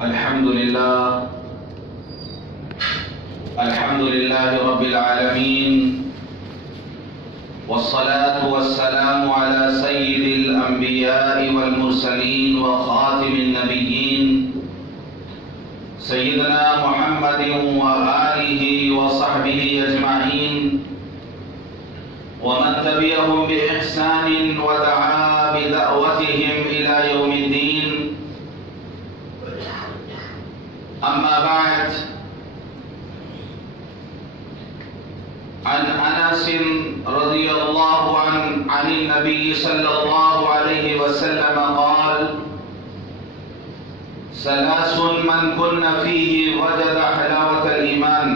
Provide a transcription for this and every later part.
الحمد لله رب العالمين، والصلاة والسلام على سيد الأنبياء والمرسلين وخاتم النبيين سيدنا محمد وآله وصحبه أجمعين، ومن تبعهم بإحسان ودعا بدعوتهم إلى يوم الدين. أما بعد، عن أنس رضي الله عن النبي صلى الله عليه وسلم قال: ثلاث من كن فيه وجد حلاوة الإيمان: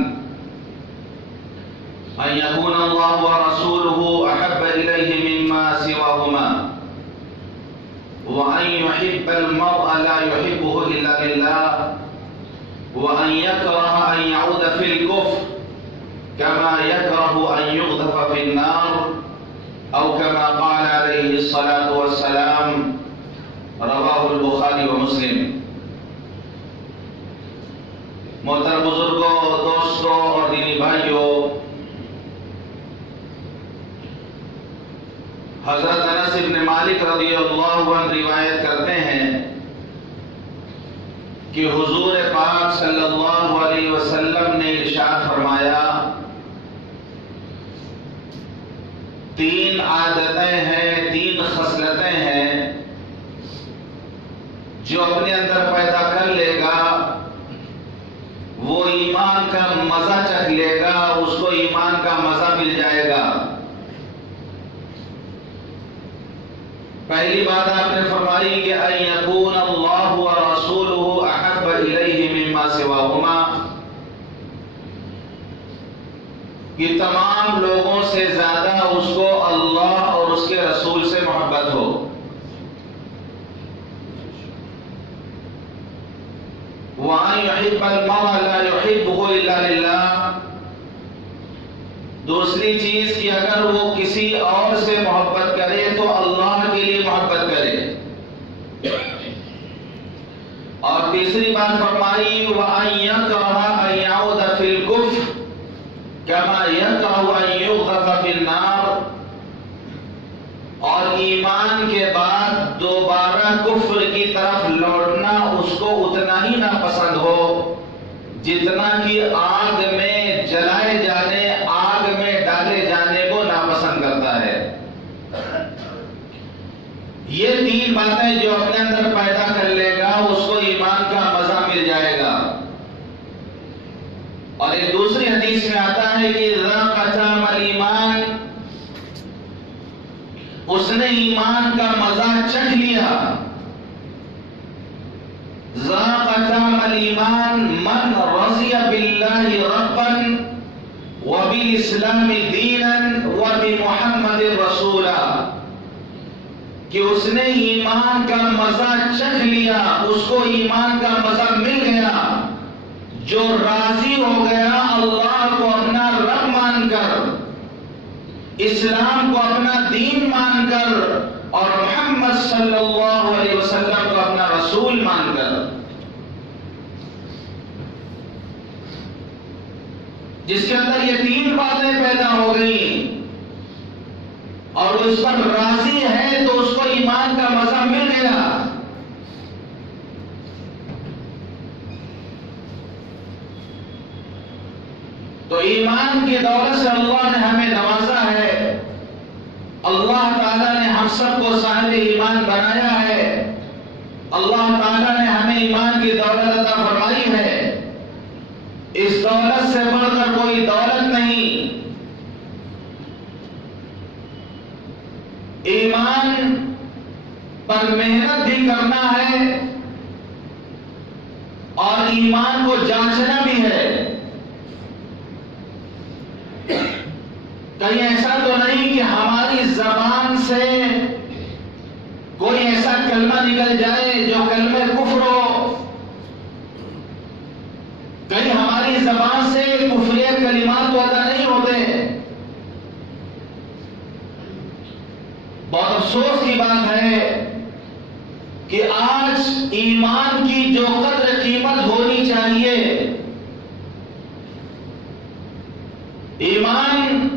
أن يكون الله ورسوله أحب إليه مما سواهما، وأن يحب المرء لا يحبه إلا لله، وأن يكره أن يعود في الكفر كما يكره أن يقذف في النار، أو كما قال عليه الصلاة والسلام. رواه البخاری و مسلم. محترم بزرگوں، دوستوں اور دینی بھائیوں، حضرت انس بن مالک رضی اللہ عنہ روایت کرتے ہیں کہ حضور پاک صلی اللہ علیہ وسلم نے ارشاد فرمایا: تین عادتیں ہیں، تین خصلتیں ہیں، جو اپنے اندر پیدا کر لے گا وہ ایمان کا مزہ چکھ لے گا، اس کو ایمان کا مزہ مل جائے گا. پہلی بات آپ نے فرمائی کہ ان یکون اللہ ورسولہ احب الیہ مما سواہما، کہ تمام لوگوں سے زیادہ اس کو اللہ اور اس کے رسول سے محبت ہو. وَأَن يُحِبَّ الْمَرْءَ لَا يُحِبُّهُ إِلَّا لِلَّهِ. دوسری چیز کہ اگر وہ کسی اور سے محبت کرے تو اللہ کے لیے محبت کرے. اور تیسری بات فرمائی: وَأَن يَكْرَهَ أَن يَعُودَ فِي الْكُفْرِ كَمَا يَكْرَهُ أَن يُقْذَفَ فِي النَّارِ. اور ایمان کے بعد دوبارہ کفر کی طرف لوٹنا اس کو اتنا ہی ناپسند ہو جتنا کہ آگ میں جلائے جانے، آگ میں ڈالے جانے کو ناپسند کرتا ہے. یہ تین باتیں جو اپنے اندر پیدا کر لے گا اس کو ایمان کا مزہ مل جائے گا. اور ایک دوسری حدیث میں آتا ہے کہ ذاق طعم الایمان، اس نے ایمان کا مزہ چکھ لیا. ذاق طعم الایمان من رضی باللہ ربا وبالاسلام دینا وبمحمد رسولا، کہ اس نے ایمان کا مزہ چکھ لیا، اس کو ایمان کا مزہ مل گیا، جو راضی ہو گیا اللہ کو اپنا رب مان کر، اسلام کو اپنا دین مان کر، اور محمد صلی اللہ علیہ وسلم کو اپنا رسول مان کر. جس کے اندر یہ تین باتیں پیدا ہو گئیں اور وہ اس پر راضی ہے تو اس کو ایمان کا مزہ مل گیا. تو ایمان کی دولت سے اللہ نے ہمیں نوازا ہے، اللہ تعالیٰ نے ہم سب کو صاحب ایمان بنایا ہے، اللہ تعالیٰ نے ہمیں ایمان کی دولت عطا فرمائی ہے. اس دولت سے بڑھ کر کوئی دولت نہیں. ایمان پر محنت بھی کرنا ہے اور ایمان کو جانچنا بھی ہے. کہیں ایسا تو نہیں کہ ہماری زبان سے کوئی ایسا کلمہ نکل جائے جو کلمہ کفر ہو، کہیں ہماری زبان سے کفریہ کلمات تو ادا نہیں ہوتے. بہت افسوس کی بات ہے کہ آج ایمان کی جو قدر قیمت ہونی چاہیے. ایمان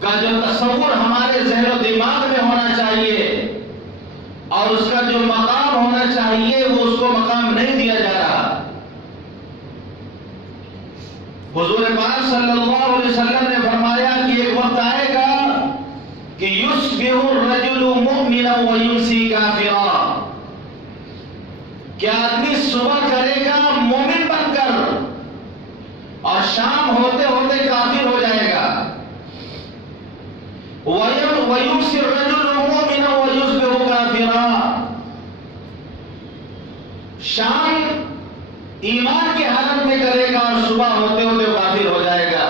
کا جو تصور ہمارے ذہن و دماغ میں ہونا چاہیے اور اس کا جو مقام ہونا چاہیے وہ اس کو مقام نہیں دیا جا رہا. حضور پاک صلی اللہ علیہ وسلم نے فرمایا کہ ایک وقت آئے گا کہ یصبح الرجل مؤمنا ویمسی کافرا، کہ آدمی صبح کرے گا مومن بن کر اور شام ہوتے ہوتے کافر ہو جائے گا. ویمسی الرجل مؤمنا ویصبح کافرا، شام ایمان کی حالت میں کرے گا اور صبح ہوتے ہوتے کافر ہو جائے گا.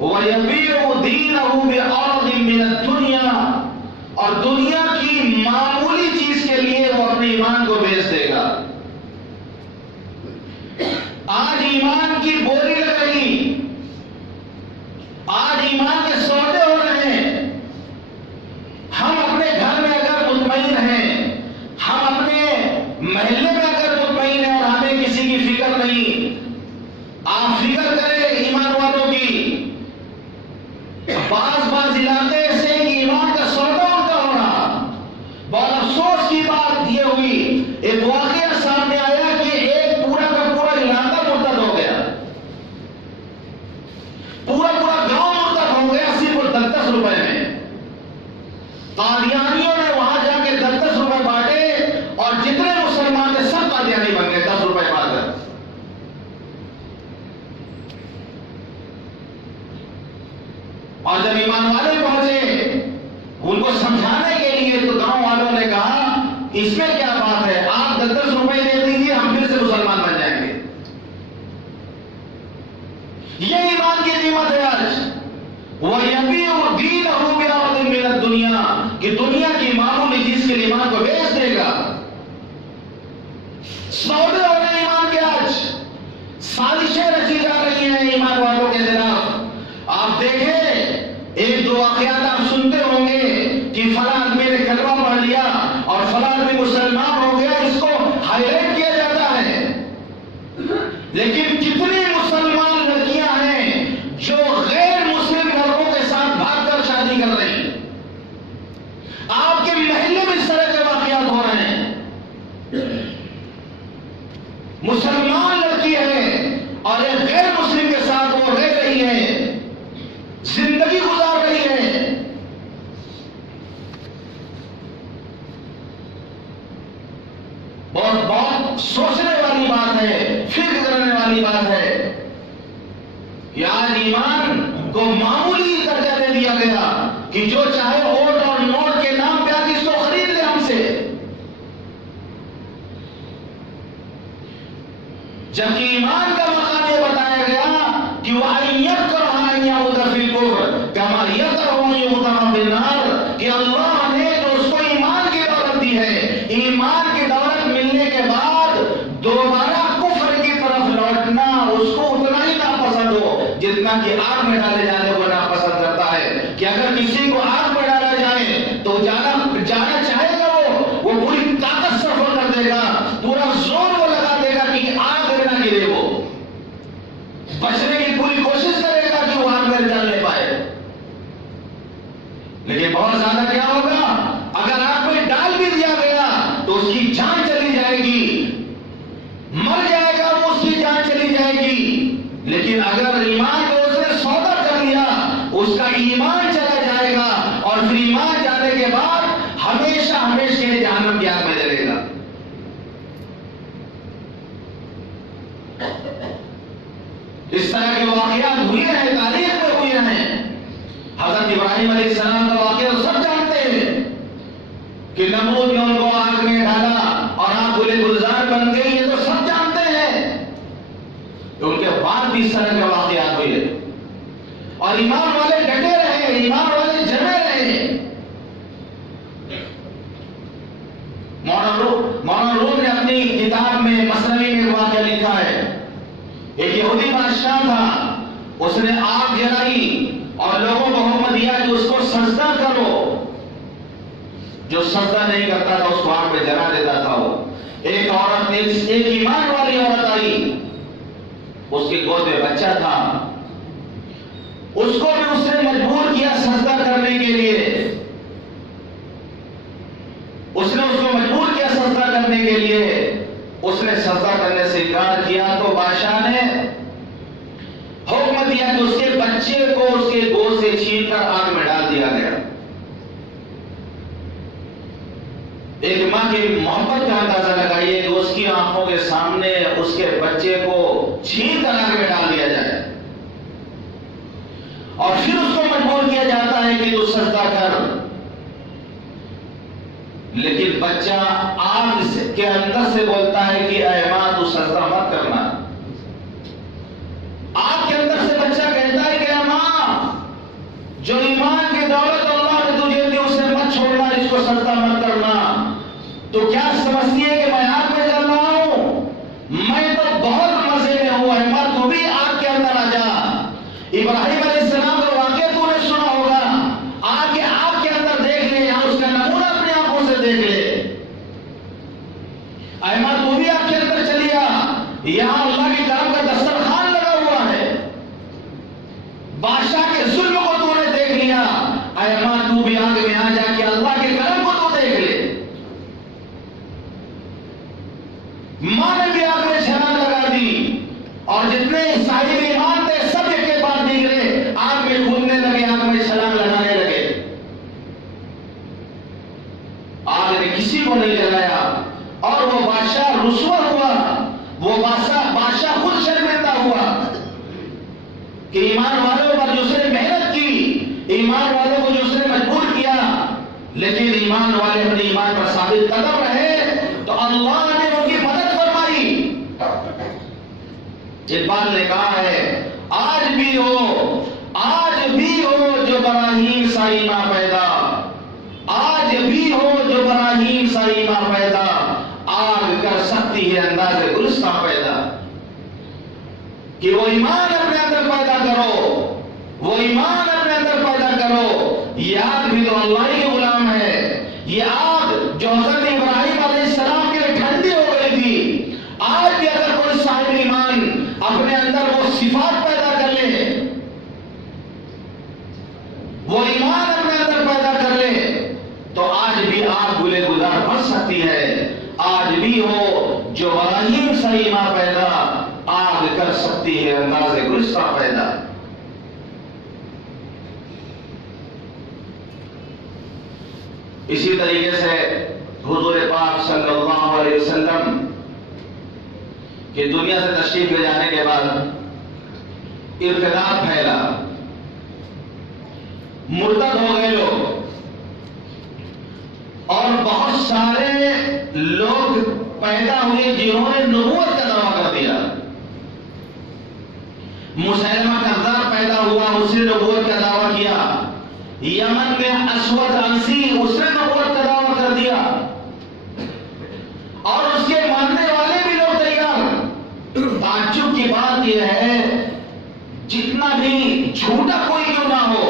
وَيَبِيعُ دِينَهُ بِعَرْضٍ مِّنَ الدُّنْيَا، اور دنیا کی معمولی چیز کے لیے وہ اپنے ایمان کو بیچ دے گا. آج ایمان کی بولی لگ رہی، آج ایمان کے سودے ہو رہے ہیں. ہم اپنے گھر میں اگر مطمئن ہیں، ہم اپنے محلے میں اگر مطمئن ہیں اور ہمیں کسی کی فکر نہیں، آپ فکر کریں ایمان والوں کی. بعض علاقے ایسے ہیں کہ ایمان کا سودا ان کا ہو رہا. بہت افسوس کی بات یہ ہوئی، ایک واقعہ سامنے آیا کہ ایک پورا کا پورا علاقہ مرتد ہو گیا، پورا گاؤں مرتد ہو گیا صرف 10 روپے میں. قادیانیوں نے وہاں جا کے 10 روپے بانٹے اور جتنے مسلمان تھے سب قادیانی بن گئے 10 روپے بانٹ کر. اور جب ایمان والے پہنچے ان کو سمجھانے کے لیے تو گاؤں والوں نے کہا اس میں کیا بات ہے، آپ 10 روپے دے دیجیے ہم پھر سے مسلمان بن جائیں گے. یہ ایمان کی قیمت ہے آج. وَيَبِيعُ دِينَهُ بِعَرْضٍ مِّنَ الدُّنْيَا، کہ دنیا کی معمولی چیز کے لیے ایمان کو بیچ دے گا. سودے ہو رہے ایمان کے، آج سازشیں رچی جا رہی ہیں ایمان والوں کے خلاف. آپ دیکھیں ایک دو واقعات آپ سنتے ہوں گے کہ فلاں آدمی نے کلمہ پڑھ لیا اور فلاں آدمی مسلمان ہو گیا، اس کو ہائی لائٹ کیا جاتا ہے. لیکن کتنی مسلمان لڑکیاں ہیں جو غیر مسلم لڑکوں کے ساتھ بھاگ کر شادی کر رہی ہیں. آپ کے محلے میں اس طرح کے واقعات ہو رہے ہیں. مسلمان لڑکی ہے اور ایک غیر مسلم کے ساتھ وہ رہ رہی ہے، زندگی گزار رہی ہے. بہت سوچنے والی بات ہے، فکر کرنے والی بات ہے. یہ آج ایمان کو معمولی درجہ دے دیا گیا کہ جو چاہے ووٹ اور نوٹ کے نام پہ آتی اس کو خرید لے ہم سے. جبکہ ایمان کا مقام یہ بتایا گیا کہ وہ کہ اللہ نے جو اس کو ایمان کی دولت دی ہے، ایمان کی دولت ملنے کے بعد دوبارہ کفر کی طرف لوٹنا اس کو اتنا ہی ناپسند ہو جتنا کہ آگ میں ڈالے جانے کو ناپسند کرتا ہے. کہ اگر کسی کو آگ میں ڈالا جائے تو جانا چاہے گا، وہ پوری طاقت صرف کر دے گا، پورا زور وہ لگا دے گا کہ آگ میں نہ گرے، وہ بچنے کی پوری کوشش کرے گا کہ وہ آگ میں ڈال نہیں پائے. لیکن بہت زیادہ کیا ہوگا، اگر آگ میں ڈال بھی دیا گیا تو اس کی جان چلی جائے گی، مر جائے گا وہ، اس کی جان چلی جائے گی. لیکن اگر ایمان کو اس نے سودا کر لیا، اس کا ایمان چلا جائے گا اور پھر ایمان جانے کے بعد ہمیشہ ہمیشہ کے لیے جہنم کی آگ میں جلے گا. اس طرح کے واقعات ہوئے ہیں، تاریخ میں ہوئے ہیں. حضرت ابراہیم علیہ السلام کا واقعہ سب جانتے ہیں کہ نمرود نے ان کو آگ میں ڈالا اور آگ گلے گلزار بن گئی، یہ تو سب جانتے ہیں. ان کے بعد بھی اس طرح کے واقعات ہوئے اور ایمان والے ڈٹے رہے، ایمان والے جمے رہے. مولانا روم نے اپنی کتاب میں مثنوی میں ایک واقعہ لکھا ہے. ایک یہودی بادشاہ تھا، اس نے آگ جلائی اور لوگوں کو حکم دیا کہ اس کو سجدہ کرو. جو سجدہ نہیں کرتا تھا اس کو آگ پہ جلا دیتا تھا. وہ ایک عورت ایک کے گود میں بچہ تھا، اس کو بھی اس نے مجبور کیا سجدہ کرنے کے لیے، اس نے اس کو مجبور کیا سجدہ کرنے کے لیے، اس نے سجدہ کرنے سے انکار کیا تو بادشاہ نے حکم دیا کہ اس کے بچے کو اس کے گود سے چھین کر آگ میں ڈال دیا گیا۔ ایک ماں کی محبت کا اندازہ لگائیے کہ اس کی آنکھوں کے سامنے اس کے بچے کو چھین کر آگ میں ڈال دیا جائے اور پھر اس کو مجبور کیا جاتا ہے کہ تو سجدہ کر، لیکن بچہ آگ کے اندر سے بولتا ہے کہ اے ماں تو سجدہ مت کرنا۔ آگ کے اندر سے بچہ کہتا ہے کہ اے ماں، جو ایمان کی دولت اللہ نے تجھے دی اسے مت چھوڑنا، اس کو سجدہ مت کرنا۔ تو کیا سمجھتی ہے کہ میں آگ میں جل رہا ہوں؟ میں تو بہت مزے میں ہوں، اے ماں تو بھی آگ کے اندر آ جا۔ ابراہیم علیہ السلام کا واقعہ تو نے سنا ہوگا، آگ کے اندر دیکھ لے، یہاں اس کا نمونہ اپنی آنکھوں سے دیکھ لے۔ اے ماں تو بھی آگ کے اندر چلی آ، یہاں اللہ کے کرم کا دسترخوان لگا ہوا ہے، بادشاہ کے ظلم کو تو نے دیکھ لیا، اے ماں تو بھی آگ میں آ جا کہ اللہ کے کرم کو تو دیکھ لے۔ ماں نے بھی آگ میں چھلانگ لگا دی اور جتنے صاحب ایمان تھے سب ایک کے بعد نکلے، آگ میں کودنے لگے، آگ میں چھلانگ لگانے لگے۔ آگ نے کسی کو نہیں جلایا اور وہ بادشاہ رسوا ہوا، وہ بادشاہ خود شرمندہ ہوا کہ ایمان والوں پر جو اس نے محنت کی، ایمان والوں کو جو اس نے مجبور کیا، لیکن ایمان والے اپنے ایمان پر ثابت قدم رہے تو اللہ نے ان کی مدد فرمائی۔ اقبال نے کہا ہے آج بھی ہو جو براہیم سا ایمان پیدا، آج بھی ہو جو براہیم سا ایمان پیدا، آگ کر سکتی ہے انداز گلستہ پیدا۔ کہ وہ ایمان اپنے اندر پیدا کرو، وہ ایمان اپنے اندر پیدا کرو۔ یہ آگ بھی تو اللہ ہی کے غلام ہے، یہ آگ جو حضرت ابراہیم علیہ السلام کے لیے ٹھنڈی ہو گئی تھی، آج بھی اگر کوئی صاحب ایمان اپنے اندر وہ صفات پیدا کر لے، وہ ایمان اپنے اندر پیدا کر لے تو آج بھی آگ گلے گلزار بن سکتی ہے۔ آج بھی ہو جو براہیم سا ایمان پیدا، آگ کر سکتی ہے انداز گلستہ پیدا۔ اسی طریقے سے حضور پاک صلی اللہ علیہ وسلم کہ دنیا سے تشریف لے جانے کے بعد ارتداد پھیلا، مرتد ہو گئے لوگ اور بہت سارے لوگ پیدا ہوئے جنہوں نے نبوت کا دعویٰ کر دیا۔ مسیلمہ کذاب پیدا ہوا، اس نے نبوت کا دعویٰ کیا۔ یمن میں اسود انسی، اس نے نبوت کا دعویٰ کر دیا اور اس کے ماننے والے بھی لوگ تیار۔ تعجب کی بات یہ ہے جتنا بھی جھوٹا کوئی کیوں نہ ہو،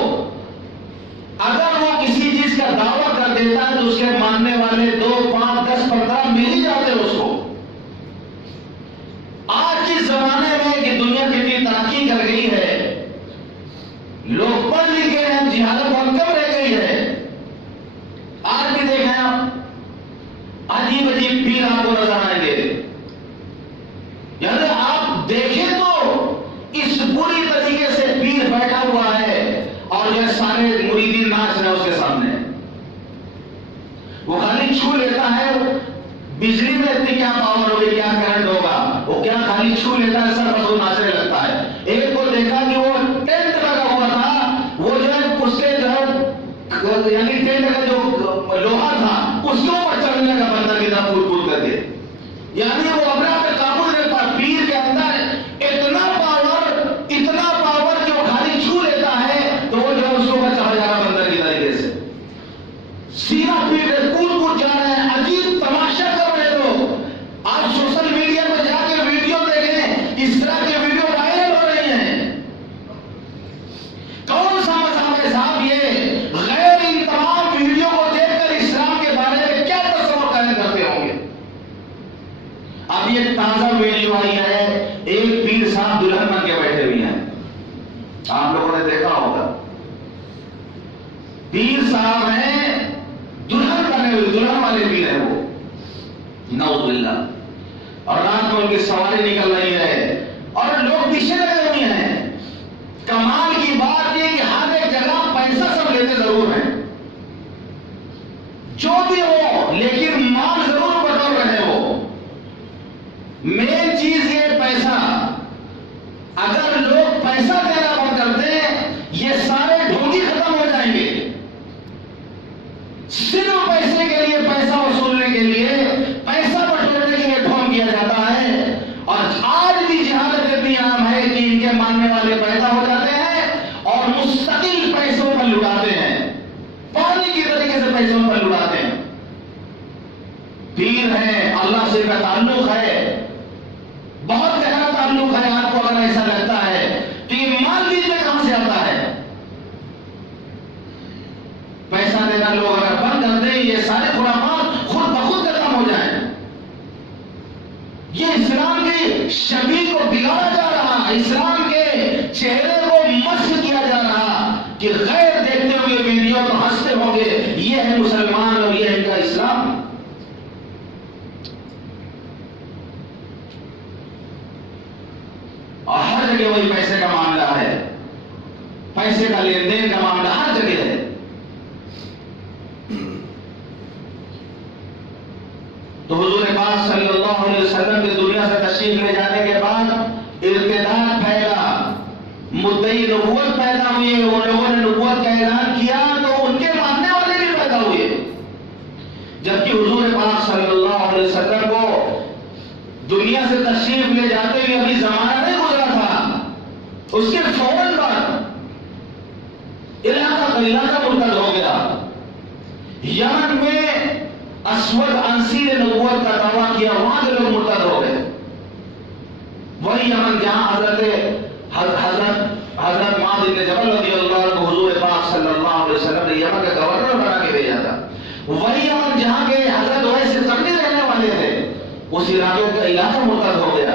اگر وہ کسی چیز کا دعویٰ کر دیتا ہے تو اس کے ماننے والے 2، 5، 10، 15 مل ہی جاتے ہیں اس کو۔ آج کے زمانے میں کہ دنیا کتنی ترقی کر گئی ہے، لوگ پڑھ لکھے ہیں، جہالت بہت کم رہ گئی ہے۔ آج بھی دیکھیں آپ عجیب عجیب پیر آپ کو نظر آئیں گے، یعنی آپ دیکھیں تو اس بری طریقے سے پیر بیٹھا ہوا ہے اور جو سارے مریدین ناچ رہے ہیں اس کے سامنے، وہ خالی چھو لیتا ہے، بجلی میں اتنی کیا پاور ہوگی، کیا کرنٹ ہوگا، وہ کیا خالی چھو لیتا ہے، سر پر ناچنے لگتا ہے۔ ایک کو دیکھا کہ وہ ٹینٹ لگا ہوا تھا، وہ جو ہے اس کے جو ہے یعنی ٹینٹ کا جو لوہا تھا اس کے اوپر چڑھنے کا بندہ کی طرح کود کود کر کے، یعنی وہ اپنے آپ پہ قابو نہیں پا۔ پیر کے اندر اتنا پاور کہ وہ خالی چھو لیتا ہے تو وہ جو ہے اس کے اوپر چڑھ جا رہا بندہ کی طریقے سے، سینا پیٹ کود کود جا رہے ہیں، عجیب تماشا کر رہے لوگ۔ آپ سوشل میڈیا پہ جا کے ویڈیو دیکھیں، اس طرح کے ویڈیو وائرل ہو رہی ہیں۔ کون سا مذہب ہے صاحب یہ؟ غیر ان تمام ویڈیو کو دیکھ کر اسلام کے بارے میں کیا تصور کرتے ہوں گے؟ ابھی ایک تازہ ویڈیو آئی ہے، ایک پیر صاحب دلہن بن کے بیٹھے ہوئے ہیں، آپ لوگوں نے دیکھا ہوگا. پیر صاحب ہیں دلہن بنے ہوئے، دلہن والے پیر ہیں وہ، نعوذ باللہ. اور رات میں ان کی سواری نکل رہی ہے اور لوگ پیچھے لگے ہوئے ہیں. کمال کی بات یہ کہ ہر ایک جگہ پیسہ سب لیتے ضرور ہیں، جو بھی ہو، لیکن مال ضرور بٹور رہے ہو. مین چیز یہ پیسہ. اگر لوگ پیسہ دینا بند کر دیں، یہ سارے ڈھونگی ختم ہو جائیں گے. صرف پیسے کے لیے، پیسہ وصولنے کے لیے، پیسہ بٹورنے کے لیے ڈھونگ کیا جاتا ہے. اور آج بھی جہالت اتنی عام ہے کہ ان کے ماننے والے پیدا ہو جاتے ہیں اور مستقل پیسوں پر لٹاتے ہیں، پانی کی طریقے سے پیسوں پر لٹاتے ہیں. پیر ہیں، اللہ سے کا تعلق ہے، بہت گہرا تعلق ہے. آپ کو اگر ایسا لگتا ہے تو یہ مال دیجیے کہاں سے آتا ہے؟ پیسہ دینا لوگ اگر بند کر دیں، یہ سارے خرافات خود بخود ختم ہو جائیں. یہ اسلام کی شبیہ کو بگاڑا جا رہا، اسلام کے چہرے کو مسخ کیا جا رہا کہ غیر دیکھتے ہوئے ویڈیو تو ہنستے ہوں گے. یہ ہے مسلمان اور یہ ہے ان کا اسلام. اور ہر جگہ وہی پیسے کا معاملہ ہے، پیسے کا لین دین کا معاملہ ہر جگہ ہے. تو حضور پاک صلی اللہ علیہ وسلم کے دنیا سے تشریف لے جانے کے بعد ارتداد پھیلا، مدعی نبوت پیدا ہوئے. وہ لوگوں نے نبوت کا اعلان کیا تو ان کے ماننے والے بھی پیدا ہوئے. جبکہ حضور پاک صلی اللہ علیہ وسلم کو دنیا سے تشریف لے جاتے ہوئے ابھی زمانہ نہیں گزرا تھا. اس کے فوراً بعد علاقہ مرتد ہو گیا. یمن میں اسود انسی نے نبوت کا دعویٰ کیا، وہاں کے لوگ مرتد ہو گئے. وہی یمن جہاں حضرت معاذ بن جبل رضی اللہ عنہ کو حضور پاک صلی اللہ علیہ وسلم نے یمن کا گورنر بنا کے بھیجا تھا. وہی یمن جہاں کے حضرت ویسے قرنی رہنے والے تھے، اس علاقے کا علاقہ مرتد ہو گیا.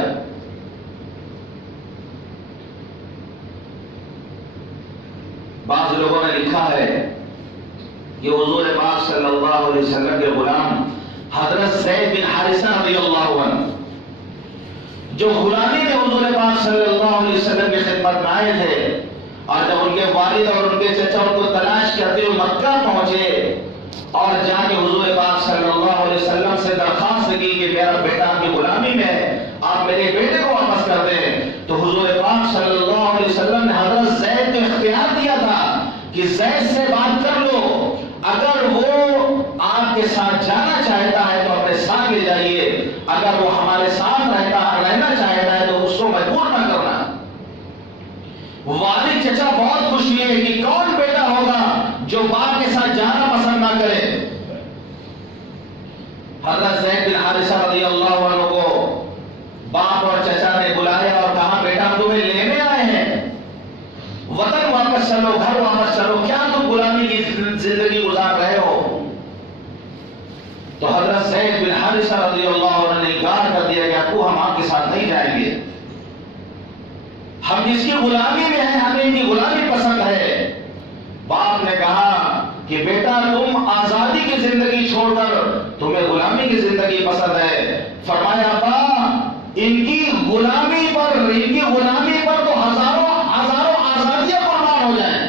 بعض لوگوں نے لکھا ہے کہ حضور پاک صلی اللہ علیہ وسلم کے غلام حضرت زید بن حارثہ رضی اللہ عنہ، جو غلامی میں حضور پاک صلی اللہ علیہ وسلم کی خدمت میں آئے تھے، اور جب ان کے والد اور ان کے چچا ان کو تلاش کرتے ہوئے مکہ پہنچے اور جا کے حضور پاک صلی اللہ علیہ وسلم سے درخواست کی کہ میرا بیٹا آپ کی غلامی میں ہے، آپ میرے بیٹے کو واپس کر دیں، تو حضور پاک صلی اللہ علیہ وسلم نے حضرت زید کو اختیار دیا تھا کہ زید سے بات کر لو، اگر وہ آپ کے ساتھ جانا چاہتا ہے تو اپنے ساتھ لے جائیے، اگر وہ ہمارے ساتھ رہنا چاہتا ہے تو اس کو مجبور نہ کرنا. والد چچا بہت خوش ہوئے کہ کون بیٹا ہوگا جو باپ کے ساتھ جانا پسند نہ کرے. حضرت زید بن حارثہ رضی اللہ عنہ کو باپ اور چچا نے بلایا اور کہا بیٹا ہم تمہیں لینے آئے ہیں، وطن واپس چلو، گھر واپس چلو، کیا تم غلامی کی زندگی گزار رہے ہو؟ تو حضرت زید بن حارثہ رضی اللہ عنہ نے انکار کر دیا کہ ابو ہم آپ کے ساتھ نہیں جائیں گے، ہم جس کی غلامی میں ہیں ہمیں ان کی غلامی پسند ہے. باپ نے کہا کہ بیٹا تم آزادی کی زندگی چھوڑ کر تمہیں غلامی کی زندگی پسند ہے. فرمایا ابا ان کی غلامی پر تو ہزاروں آزادیاں قربان ہو جائیں،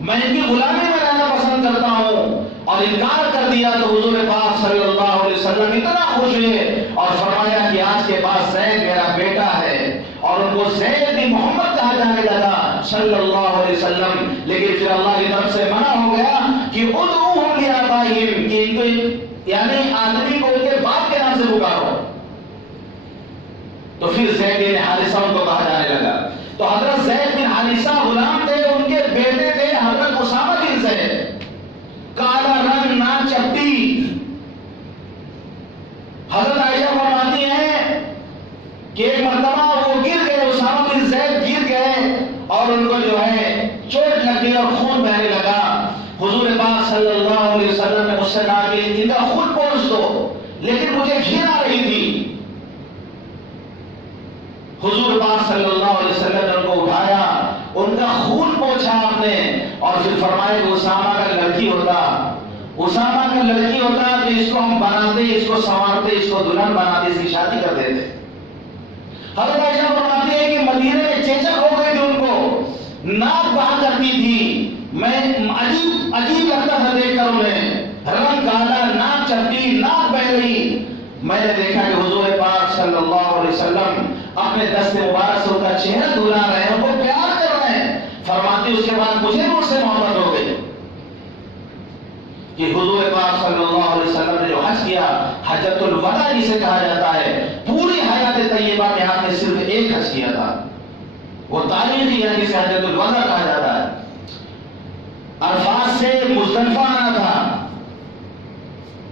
میں ان کی غلامی میں رہنا پسند کرتا ہوں. اور انکار کر دیا تو حضور پاک صلی اللہ علیہ وسلم اتنا خوش ہوئے اور فرمایا کہ آج کے بعد زید میرا بیٹا ہے، اور ان کو زید بن محمد کہا جانے لگا صلی اللہ علیہ وسلم. لیکن پھر اللہ کی طرف سے منع ہو گیا کہ ادعوہم لآبائہم، کہ ان کو یعنی آدمی کو ان کے باپ کے نام سے پکارو. تو پھر زید بن حارثہ ان کو کہا جانے لگا. تو حضرت زید بن حارثہ غلام تھے، ان کے بیٹے تھے حضرت اسامہ بن زید، کالا رنگ نہ چپٹی. حضرت عائشہ فرماتی ہیں کہ ایک مرتبہ وہ گر گئے، اسامہ بن زید گر گئے اور ان کو جو ہے چوٹ لگ گئی اور خون بہنے لگا. حضور پاک صلی اللہ علیہ وسلم نے مجھ سے کہا کہ ان کا خود پوچھ دو، لیکن مجھے گھن آ رہی تھی. حضور پاک صلی اللہ علیہ وسلم نے ان کو اٹھایا، ان کا خون پوچھا آپ نے، اور پھر فرمایا کہ اسامہ کا لڑکی ہوتا، اسامہ کا لڑکی ہوتا تو اس کو ہم بناتے، اس کو سنوارتے، اس کو دلہن بناتے، اس کی شادی کر دیتے۔ حضرت عائشہ فرماتی ہے کہ مدینے میں چیچک ہو گئے تھے، ان کو ناک بہا کرتی تھی، میں عجیب لگتا تھا دیکھ کر انہیں، رنگ کالا، ناک چپٹی، ناک بہ رہی۔ میں نے دیکھا کہ حضور پاک صلی اللہ علیہ وسلم اپنے دست مبارک سے ان کا چہرہ دھلا رہے ہیں، ان کو پیار کر رہے ہیں۔ فرماتی اس کے بعد مجھے بھی ان سے محبت ہو گئی کہ حضور پاک صلی اللہ علیہ وسلم نے جو حج کیا، حجۃ الوداع جسے کہا جاتا ہے، پوری حیات طیبہ میں آپ نے صرف ایک حج کیا تھا، وہ تاریخی ہے جسے حجۃ الوداع کہا جاتا ہے۔ عرفات سے مزدلفہ آنا تھا،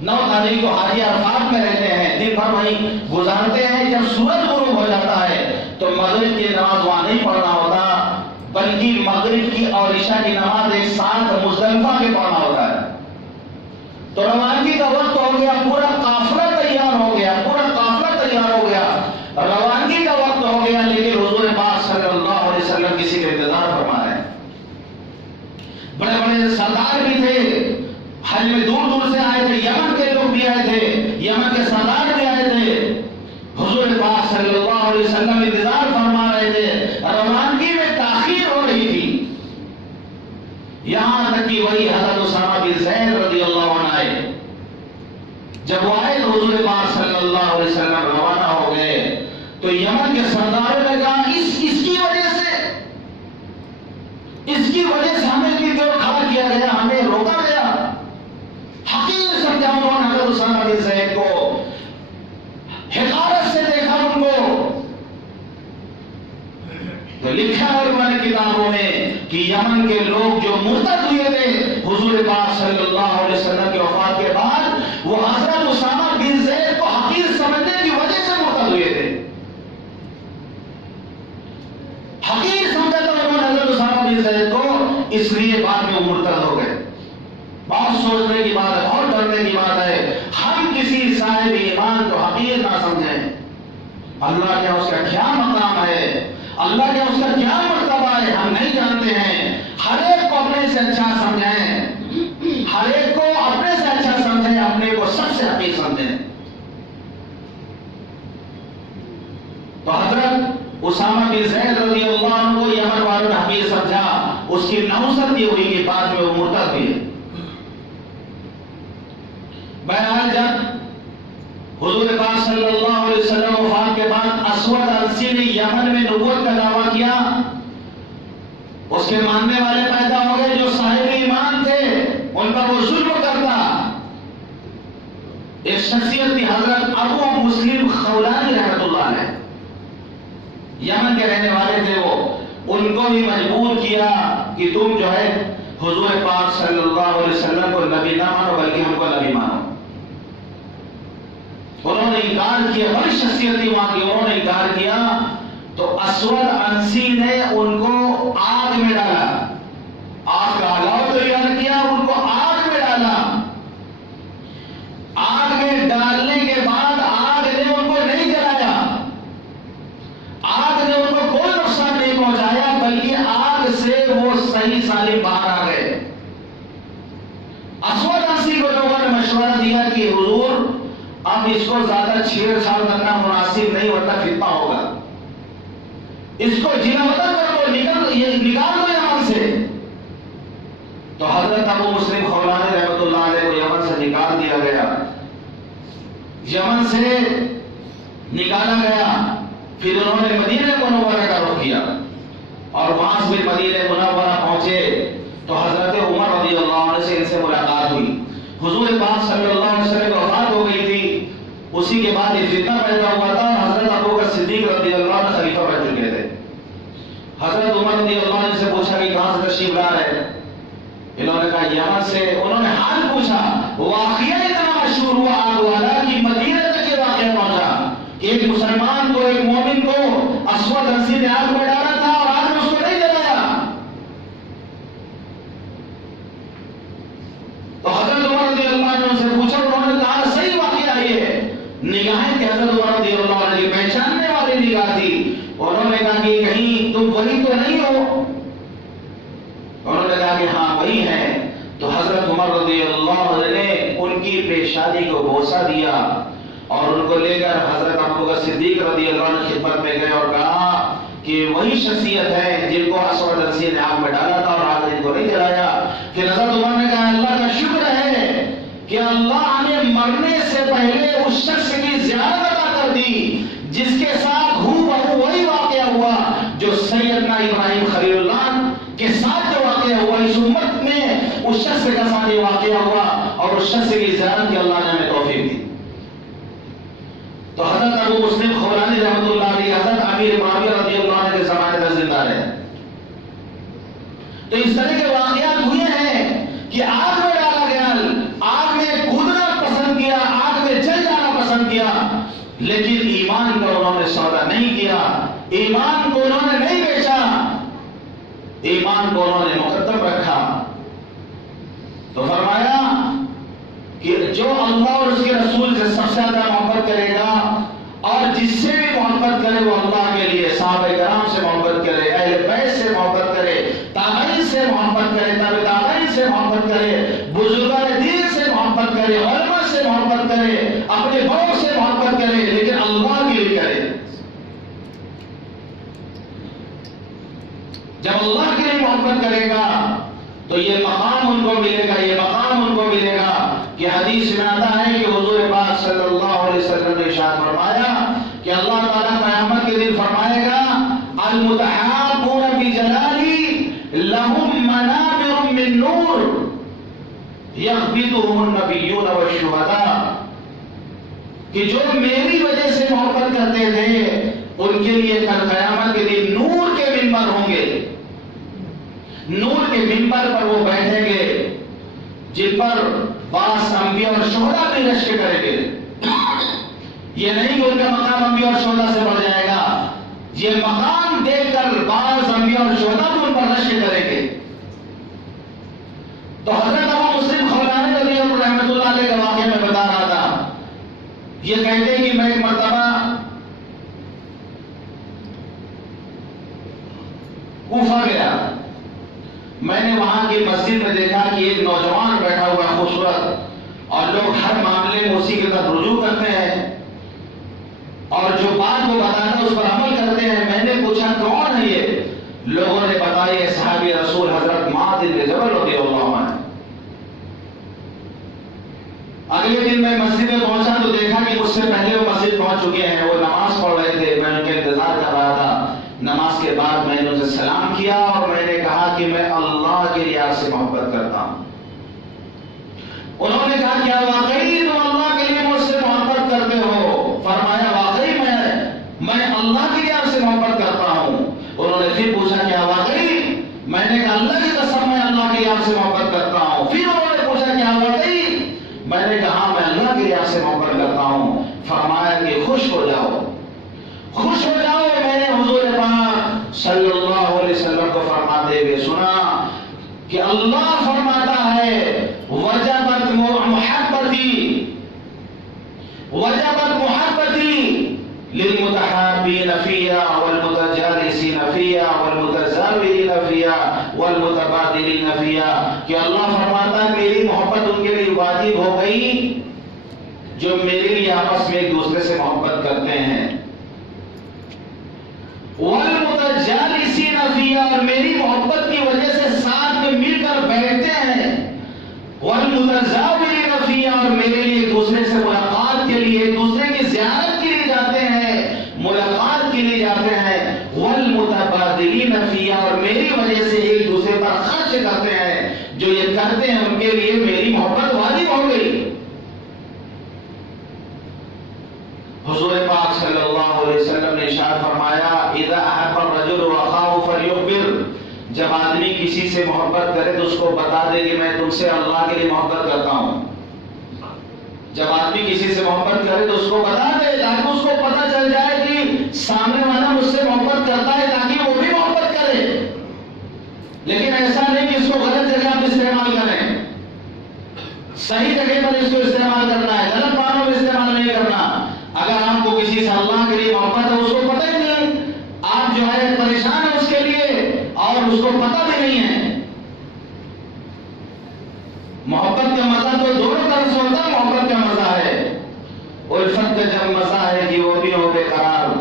9 تاریخ کو حاجی عرفات میں رہتے ہیں، دن بھر وہیں گزارتے ہیں۔ جب سورج غروب ہو جاتا ہے تو مغرب کی نماز وہاں نہیں پڑھنا ہوتا، بلکہ مغرب کی اور عشاء کی نماز ایک ساتھ مزدلفہ میں پڑھنا ہوتا ہے۔ تو روانگی کا وقت ہو گیا، پورا قافلہ تیار ہو گیا، پورا قافلہ تیار ہو گیا، روانگی کا وقت ہو گیا، لیکن حضور پاک صلی اللہ علیہ وسلم کسی کا انتظار فرما رہے ہیں۔ بڑے بڑے سردار بھی تھے، حج میں دور دور سے آئے تھے، یمن کے لوگ بھی آئے تھے، یمن کے سردار بھی آئے تھے۔ حضور پاک صلی اللہ علیہ وسلم انتظار فرما رہے تھے، روانگی میں تاخیر ہو رہی تھی، یہاں تک کہ وہی حضرت اسامہ بن زید رضی اللہ عنہ آئے۔ جب وہ آئے تو حضور پاک صلی اللہ علیہ وسلم روانہ ہو گئے، تو یمن کے سرداروں نے کہا اس کی وجہ سے ہمیں اتنی دیر کھڑا کیا گیا، ہمیں روکا گیا، حقیر سمجھا انہوں نے حضرت اسامہ بن زید کو، حقارت سے دیکھا ان کو۔ تو لکھا ہے ہماری کتابوں میں کہ یمن کے لوگ جو مرتد ہوئے تھے حضور پاک صلی اللہ علیہ وسلم کی وفات کے بعد، وہ حضرت اسامہ بن زید کو حقیر سمجھنے کی وجہ سے مرتد ہوئے تھے، حقیر سمجھا تھا انہوں نے حضرت اسامہ بن زید کو، اس لیے بعد میں وہ مرتد ہو گئے۔ بہت سوچنے کی بات ہے، بہت ڈرنے کی بات ہے، ہم کسی صاحب ایمان کو حقیر نہ سمجھیں۔ اللہ کیا اس کا کیا مقام ہے، اللہ کیا اس کا کیا مرتبہ ہے، ہم نہیں جانتے ہیں۔ ہر ایک کو اپنے سے اچھا سمجھیں، ہر ایک کو اپنے سے اچھا سمجھیں، اپنے کو سب سے حقیر سمجھیں۔ تو حضرت اسامہ بن زید رضی اللہ عنہ کو یمن والوں نے حقیر سمجھا، اس کی نوسط یہ ہوئی کہ بعد میں وہ مرتد ہوئے۔ بہرحال جب حضور پاک صلی اللہ علیہ وسلم وفات کے بعد اسود عنسی نے یمن میں نبوت کا دعویٰ کیا، اس کے ماننے والے پیدا ہو گئے جو صاحب ایمان تھے، ان پر وہ ظلم کرتا۔ ایک شخصیت تھی حضرت ابو مسلم خولانی رحمۃ اللہ علیہ، یمن کے رہنے والے تھے، وہ ان کو بھی مجبور کیا کہ تم جو ہے حضور پاک صلی اللہ علیہ وسلم کو نبی نہ مانو بلکہ ہم کو نبی مانو۔ انہوں نے انکار کیا، بڑی شخصیت تھی وہاں کی، انہوں نے انکار کیا تو اسود عنسی نے ان کو آگ میں ڈالا، آگ کا علاوہ تیار کیا، ان کو آگ میں ڈالا۔ آگ میں ڈالنے کے بعد آگ نے ان کو نہیں جلایا، آگ نے ان کو کوئی نقصان نہیں پہنچایا، بلکہ آگ سے وہ صحیح سالم باہر آ گئے۔ اسود عنسی کو لوگوں نے مشورہ دیا کہ حضور اب اس کو زیادہ چھیڑ چھاڑ کرنا مناسب نہیں ہوتا، فتنہ ہوگا، اس کو جلا وطن کر دو، نکال دو یمن سے۔ تو حضرت ابو مسلم خولانی رحمۃ اللہ علیہ کو یمن سے نکال دیا گیا، یمن سے نکالا گیا، پھر انہوں نے مدینہ منورہ کا رخ کیا، اور وہاں سے مدینہ منورہ پہنچے تو حضرت عمر رضی اللہ عنہ سے ان سے ملاقات ہوئی۔ حضور پاک صلی اللہ علیہ وسلم کی وفات ہو گئی تھی، اسی کے بعد یہ فتنہ پیدا ہوا تھا، حضرت ابوبکر صدیق رضی اللہ عنہ خلیفہ بن چکے تھے۔ حضرت عمر رضی اللہ عنہ سے پوچھا کہ کہاں سے تشریف لا رہے ہیں؟ انہوں نے کہا یمن سے۔ انہوں نے حال پوچھا، واقعہ اتنا مشہور ہوا آگ والا کہ مدینہ تک یہ واقعہ پہنچا کہ ایک مسلمان کو، ایک مومن کو اسود عنسی نے آگ میں ڈالا تھا اور آگ نے اس کو نہیں جلایا۔ تو حضرت عمر رضی اللہ عنہ سے پوچھا، انہوں نے کہا صحیح واقعہ ہے یہ، نگاہیں کہ حضرت عمر رضی اللہ عنہ کی پہچاننے والی نگاہ تھی. انہوں نے کہا کہ کہیں تم وہی تو نہیں ہو؟ انہوں نے کہا کہ ہاں وہی ہے. تو حضرت عمر رضی اللہ عنہ نے ان کی پیشانی کو بوسہ دیا اور ان کو لے کر حضرت ابو بکر صدیق رضی اللہ عنہ کی خدمت میں گئے اور کہا کہ وہی شخصیت ہے جن کو اسود عنسی نے آگ میں ڈالا تھا اور آگ ان کو نہیں جلایا. پھر حضرت عمر نے کہا اللہ کا شکر ہے کہ اللہ نے مرنے سے پہلے اس شخص کی زیارت عطا کر دی جس کے ساتھ ہو بہو وہی واقعہ ہوا جو سیدنا ابراہیم خلیل اللہ کے ساتھ جو واقعہ ہوا اس امت میں اس شخص کے ساتھ یہ واقعہ ہوا اور اس شخص کی زیارت کی اللہ نے ہمیں توفیق دی. تو حضرت ابو مسلم خولانی رحمۃ اللہ علیہ حضرت امیر معاویہ رضی اللہ عنہ کے زمانے تک زندہ رہے. تو اس طرح کے واقعات ہوئے ہیں کہ آگ میں ڈالا گیا, آگ میں کودنا پسند کیا, آگ میں جل جانا پسند کیا, لیکن ایمان کا انہوں نے سودا نہیں کیا, ایمان کو انہوں نے نہیں بیچا, ایمان کو انہوں نے مقدم رکھا. تو فرمایا کہ جو اللہ اور اس کے رسول سے سب سے زیادہ محبت کرے گا اور جس سے بھی محبت کرے وہ اللہ کے لیے صحابہ کرام سے محبت کرے, اہل بیت سے محبت کرے, تابعین سے محبت کرے, تابع تابعین سے محبت کرے, بزرگان دین سے محبت کرے, علماء سے محبت کرے, اپنے بڑوں سے محبت کرے, لیکن اللہ کے لیے کرے. جب اللہ کے لیے محبت کرے گا تو یہ مقام ان کو ملے گا, یہ مقام ان کو ملے گا کہ حدیث میں آتا ہے کہ حضور پاک صلی اللہ علیہ وسلم نے ارشاد فرمایا کہ اللہ تعالیٰ قیامت کے دن فرمائے گا المتحابون بجلالی لهم منابر من نور یغبطهم النبیون والشہداء, کہ جو میری وجہ سے محبت کرتے تھے ان کے لیے کل قیامت کے دن نور کے منبر ہوں گے, نور کے منبر پر وہ بیٹھیں گے جن پر بعض انبیاء اور شہداء بھی رشک کریں گے. یہ نہیں کہ ان کا مقام انبیاء اور شہداء سے بڑھ جائے گا, یہ مقام دیکھ کر بعض انبیاء اور شہداء بھی ان پر رشک کریں گے. تو حضرت ابو مسلم خولانی رضی اللہ رحمۃ اللہ علیہ کا واقعہ میں بتا رہا تھا. یہ کہتے ہیں کہ میں ایک مرتبہ کوفہ گیا, میں نے وہاں کی مسجد میں دیکھا کہ ایک نوجوان بیٹھا ہوا ہے خوبصورت, اور لوگ ہر معاملے میں اسی کی طرف رجوع کرتے ہیں اور جو بات وہ بتاتا ہے اس پر عمل کرتے ہیں. میں نے پوچھا کون ہے یہ؟ لوگوں نے بتایا صحابی رسول حضرت معاذ بن جبل رضی اللہ عنہ. اگلے دن میں مسجد میں پہنچا تو دیکھا کہ مجھ سے پہلے وہ مسجد پہنچ چکے ہیں, وہ نماز پڑھ رہے تھے, میں ان کا انتظار کر رہا تھا. نماز کے بعد میں نے ان سے سلام کیا اور میں نے کہا کہ میں اللہ کے لیے آپ سے محبت کرتا ہوں. انہوں نے کہا کیا واقعی تم اللہ کے لیے مجھ سے محبت کرتے ہو؟ فرمایا واقعی میں اللہ کے لیے آپ سے محبت کرتا ہوں. انہوں نے پھر پوچھا کیا واقعی؟ میں نے کہا اللہ کی قسم میں اللہ کے لیے آپ سے محبت کرتا ہوں. پھر انہوں نے پوچھا کیا واقعی؟ میں نے کہا میں اللہ کے لیے آپ سے محبت کرتا ہوں. فرمایا کہ خوش ہو جاؤ, خوش ہو جاؤ. میں نے حضور پاک صلی اللہ علیہ وسلم کو فرماتے ہوئے سنا کہ اللہ فرماتا ہے وجبت محبتی للمتحابین فیہا والمتجالسین فیہا والمتزاورین فیہا والمتبادلین فیہا, کہ اللہ فرماتا ہے میری محبت ان کے لیے واجب ہو گئی جو میرے لیے آپس میں ایک دوسرے سے محبت کرتے ہیں. والمتجالسین فیہا, اور میری محبت کی وجہ سے ساتھ میں مل کر بیٹھتے ہیں. والمتزاورین فیہا, اور میرے لیے ایک دوسرے سے ملاقات کے لیے, ایک دوسرے کی زیارت کے لیے جاتے ہیں, ملاقات کے لیے جاتے ہیں. والمتبادلین فیہا, اور میری وجہ سے ایک دوسرے پر خرچ کرتے ہیں. جو یہ کرتے ہیں ان کے لیے میری محبت واجب ہو گئی. حضور پاک صلی اللہ علیہ وسلم نے ارشاد فرمایا اذا احب الرجل اخاه فليخبر, جب آدمی کسی سے محبت کرے تو اس کو بتا دے کہ میں تم سے اللہ کے لیے محبت کرتا ہوں. جب آدمی کسی سے محبت کرے تو اس کو بتا دے تاکہ اس کو پتہ چل جائے کہ سامنے والا مجھ سے محبت کرتا ہے, تاکہ وہ بھی محبت کرے. لیکن ایسا نہیں کہ اس کو غلط جگہ آپ استعمال کریں, صحیح جگہ پر اس کو استعمال کرنا ہے, غلط معنوں میں استعمال نہیں کرنا. اگر پریشان ہے اس کے لیے اور اس کو پتہ بھی نہیں ہے۔ محبت کا مزہ تو دونوں طرف سے ہوتا ہے، محبت کا مزہ ہے۔ الفت کا جب مزہ ہے کہ وہ بھی ہو بے قرار،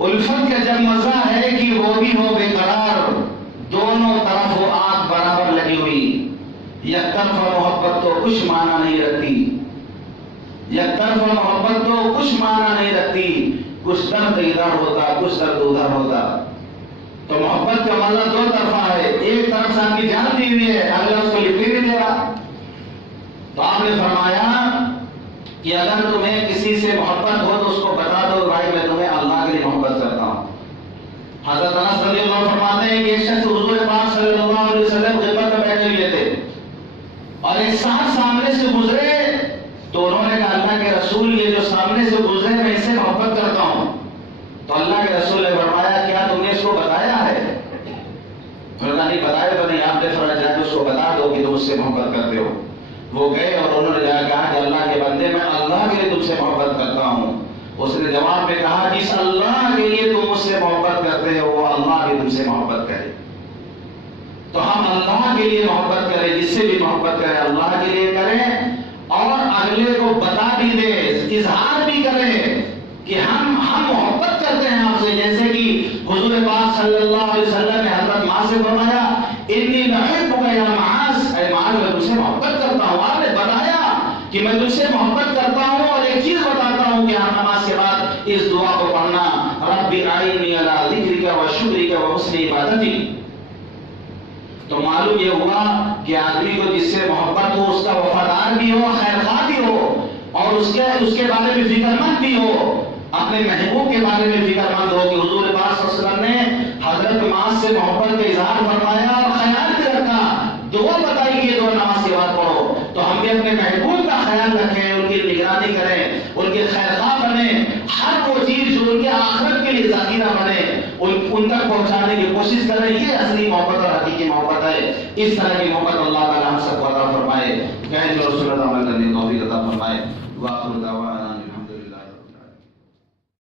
الفت کا جب مزہ ہے کہ وہ بھی ہو بے قرار، دونوں طرف وہ آگ برابر لگی ہوئی، یک طرف محبت تو کچھ معنی نہیں رکھتی، یک طرف محبت تو کچھ معنی نہیں رکھتی، کچھ درد ادھر ہوتا کچھ درد ادھر ہوتا۔ تو محبت کا مزہ دو طرفہ ہے، ایک طرف سے آپ کی جان دی ہوئی ہے، اللہ اس کو لپٹی نہیں دے رہا۔ تو آپ نے فرمایا کہ اگر تمہیں کسی سے محبت ہو تو اس کو بتا دو بھائی میں تمہیں اللہ کے لیے محبت کرتا ہوں۔ حضرت انس رضی اللہ عنہ فرماتے ہیں کہ ایک شخص حضور پاک صلی اللہ علیہ وسلم خدمت میں بیٹھے ہوئے تھے اور ایک صاحب سامنے سے گزرے تو انہوں نے کہا اللہ کے رسول یہ جو سامنے سے گزرے میں اس سے محبت کرتا ہوں۔ تو اللہ کے رسول نے فرمایا کیا تم نے اس کو بتایا ہے؟ انہوں نے نہیں بتایا تو نہیں، آپ نے فرمایا جا کے اس کو بتا دو کہ تم اس سے محبت کرتے ہو۔ وہ گئے اور انہوں نے کہا کہ اللہ کے بندے میں اللہ کے لیے تم سے محبت کرتا ہوں۔ اس نے جواب میں کہا جس اللہ کے لیے تم اس سے محبت کرتے ہو وہ اللہ بھی تم سے محبت کرے۔ تو ہم اللہ کے لیے محبت کریں، جس سے بھی محبت کریں اللہ کے لیے کریں اور اگلے کو بتا بھی دے، اظہار بھی کریں کہ ہم محبت کرتے ہیں آپ سے، جیسے کہ حضور پاک صلی اللہ علیہ وسلم نے حضرت معاذ سے فرمایا انی لأحبک یا معاذ، اے معاذ میں تم سے محبت کرتا ہوں۔ آپ نے بتایا کہ میں تم سے محبت کرتا ہوں اور ایک چیز بتاتا ہوں کہ ہم نماز کے بعد اس دعا کو پڑھنا رب اعینی علی ذکرک و شکرک و حسن عبادتک۔ تو معلوم یہ ہوا کہ آدمی کو جس سے محبت ہو اس کا وفادار بھی ہو، خیرخواہ بھی ہو اور اس کے بارے میں فکر مند بھی ہو، اپنے محبوب کے بارے میں فکر مند ہو کہ حضور پاک صلی اللہ علیہ وسلم نے حضرت معاذ سے محبت کا اظہار فرمایا اور خیال بھی رکھا، دعا بتائی کہ یہ دعا نماز کے بعد پڑھو۔ تو ہم بھی اپنے محبوب کا خیال رکھیں، ان کی نگرانی کریں، ان کے خیرخواہ بنیں، ہر وہ چیز جو ان کے آخرت کے لیے ذخیرہ بنے ان تک پہنچانے کی کوشش کریں۔ یہ اصلی محبت اور حقیقی محبت ہے۔ اس طرح کی محبت اللہ تعالی ہم سب کو عطا فرمائے، کہیں جو رسول اللہ علیہ وسلم نے توفیق عطا فرمائے۔ وآخر دعوانا